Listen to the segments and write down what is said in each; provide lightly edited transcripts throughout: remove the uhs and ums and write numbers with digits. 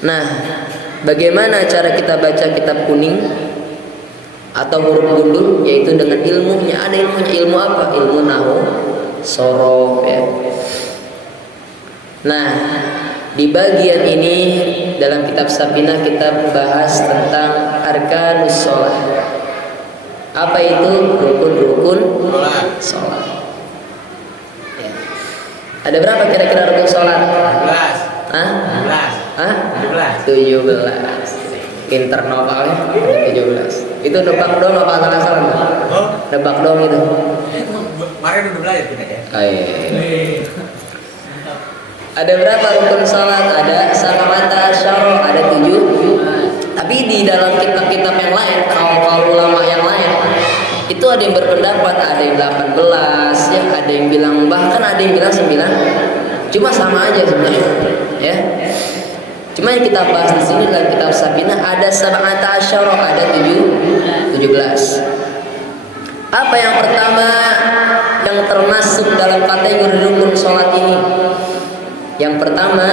Nah, bagaimana cara kita baca kitab kuning atau huruf gundul? Yaitu dengan ilmunya. Ada ilmunya. Ilmu apa? Ilmu nahwu, sorof, ya. Nah, di bagian ini dalam kitab Safinah kita bahas tentang arkanus sholat. Apa itu? Rukun-rukun sholat. Ya. Ada berapa kira-kira rukun sholat? 17. Hah? 17. 17. Pinter novelnya ada 17. Itu nebak dong apa asal-asalan? Oh, Nebak dong itu. kemarin udah belajar kita ya. Ada berapa rukun salat? Ada sab'ata asyara, ada 7. Tapi di dalam kitab-kitab yang lain, kaum ulama yang lain, itu ada yang berpendapat ada yang 18, ya, ada yang bilang, bahkan ada yang bilang 9. Cuma sama aja sebenarnya, ya. Cuma yang kita bahas di sini dalam kitab Safinah ada sab'ata asyara, ada 17. Apa yang pertama yang termasuk dalam kategori rukun sholat ini? Yang pertama,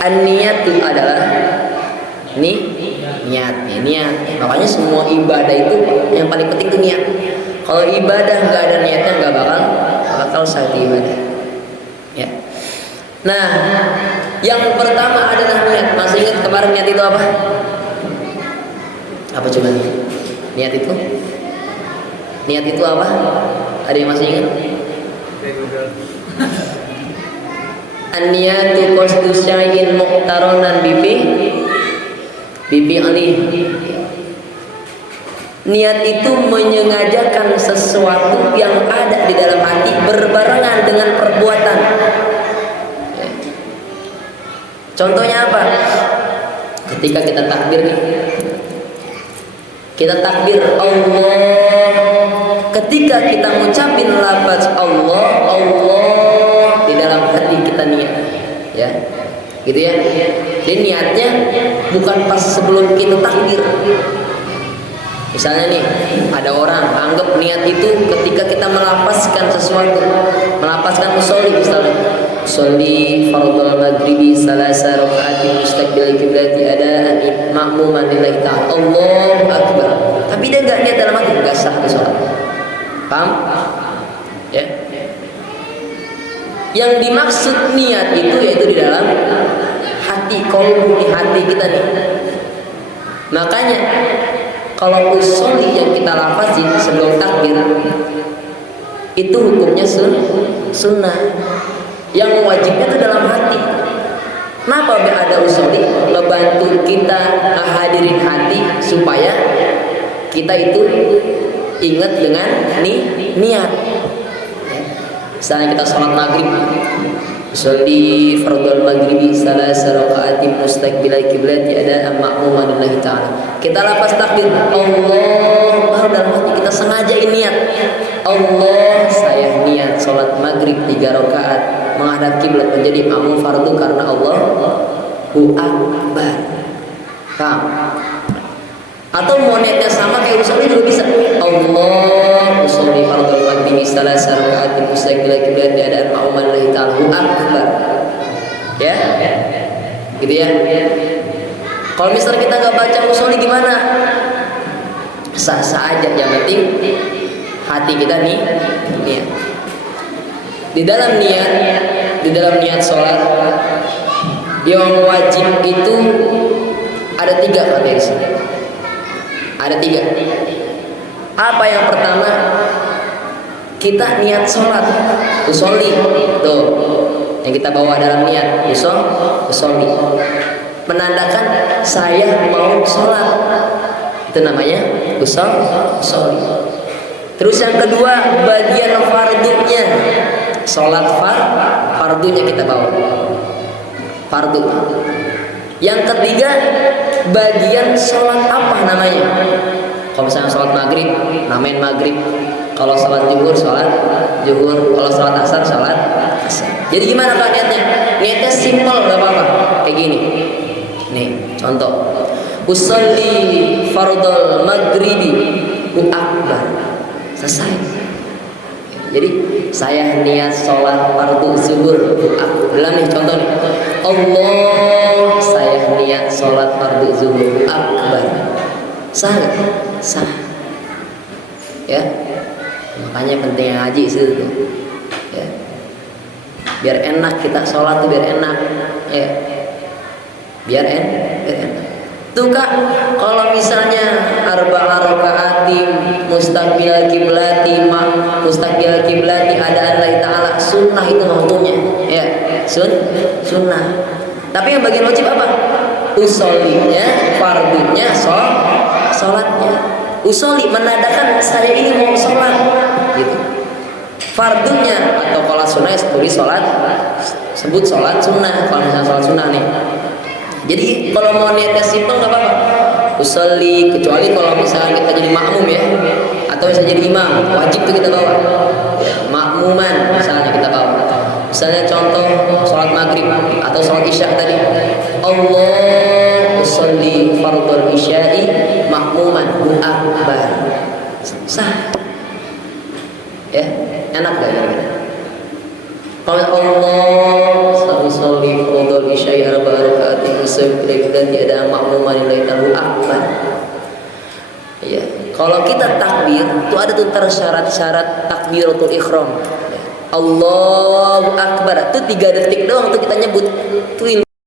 an-niyatu adalah niat. Makanya semua ibadah itu yang paling penting itu niat. Kalau ibadah nggak ada niatnya nggak bakal sah ibadah. Ya. Nah, yang pertama adalah niat. Masih ingat kemarin niat itu apa? Apa coba niat itu? Niat itu apa? Ada yang masih ingat? An-niyatu qasdu syai'in muqtaronan bibi ali. Niat itu menyengajakan sesuatu yang ada di dalam hati berbarengan dengan perbuatan. Contohnya apa? Ketika kita takbir nih. Kita takbir Allah. Ketika kita ngucapin lafaz Allah di dalam hati kita niat, ya, gitu ya. Jadi niatnya bukan pas sebelum kita takbir. Misalnya nih, ada orang anggap niat itu ketika kita melafazkan sesuatu, melafazkan usolli misalnya, usolli fardhul maghribi salasa raka'atin mustaqbil qiblati adaan ma'muman lillahi ta'ala Allahu akbar. Tapi dia enggak niat dalam hati, enggak sah itu salat. Paham? Ya. Yang dimaksud niat itu yaitu di dalam hati, kolbu, di hati kita nih. Makanya kalau usolli yang kita lafazin sebelum takbir itu hukumnya sunnah. Yang wajibnya itu dalam hati. Kenapa ada usolli? Membantu kita hadirin hati supaya kita itu ingat dengan niat. Misalnya kita sholat maghrib, sholli fardhul maghribi salasa raka'atin mustaqbilal qiblati adaan ma'muman lillahi ta'ala. Kita lafaz takbir Allah, baru dalam hati kita sengaja niat. Allah, saya niat sholat maghrib 3 rakaat menghadap kiblat menjadi makmum fardu karena Allahu akbar. Paham? Atau mau niatnya sama kayak usolli juga bisa. Allah usolli fardhul maghribi salasa raka'atin mustaqbilal qiblati adaan ma'muman lillahi ta'ala akbar. Ya? Gitu ya. Kalau misalnya kita nggak baca usolli gimana? Sah-sah aja, yang penting hati kita nih niat. Di dalam niat sholat yang wajib itu ada 3 katanya. Ada 3. Apa yang pertama? Kita niat sholat, usolli, tuh yang kita bawa dalam niat, usolli, menandakan saya mau sholat, itu namanya usolli. Terus yang kedua, bagian fardunya, sholat fardunya kita bawa, fardu. Yang ketiga, bagian sholat apa namanya? Kalau misalnya sholat maghrib, namain maghrib. Kalau sholat zuhur, sholat zuhur. Kalau sholat asar, sholat asar. Jadi gimana Pak niatnya? Niatnya simple, gak apa-apa. Kayak gini. Nih, contoh. Usolli fardhul maghribi akbar. Selesai. Jadi saya niat sholat fardu zuhur. Belum nih contoh nih. Allah, saya niat sholat fardu zuhur akbar. Sah nggak? Sah. Ya, makanya pentingnya ngaji situ tuh. Ya. Biar enak kita sholat tuh, biar enak. Ya. Biar enak. Tuh Kak, kalau misalnya arba'a raka'atin mustaqbil kiblati ada Allah Ta'ala, sunnah itu hukumnya. Ya, sunnah. Tapi yang bagian wajib apa? Usholinya, fardunya, sholatnya. Usholi menandakan saya ini mau sholat, gitu. Fardunya atau kalau sunnah tulis sholat, sebut sholat sunnah. Kalau misalnya sholat sunnah nih. Jadi kalau mau niatnya simpel nggak apa-apa. Usolli, kecuali kalau misalnya kita jadi makmum ya, atau misalnya jadi imam, wajib tuh kita bawa. Ya, makmuman misalnya kita bawa. Misalnya contoh sholat maghrib atau sholat isya tadi. Allah usolli fardhu isya'i makmuman akbar. Sah. Ya, enak gak kira-kira? Kalau Allah sholli fardhu isya'i arba'a raka'atin musabbihin ada makmuman lillahi akbar. Ya, kalau kita takbir itu ada tuh syarat-syarat takbiratul ihram. Allahu akbar itu 3 detik doang tuh kita nyebut tuh.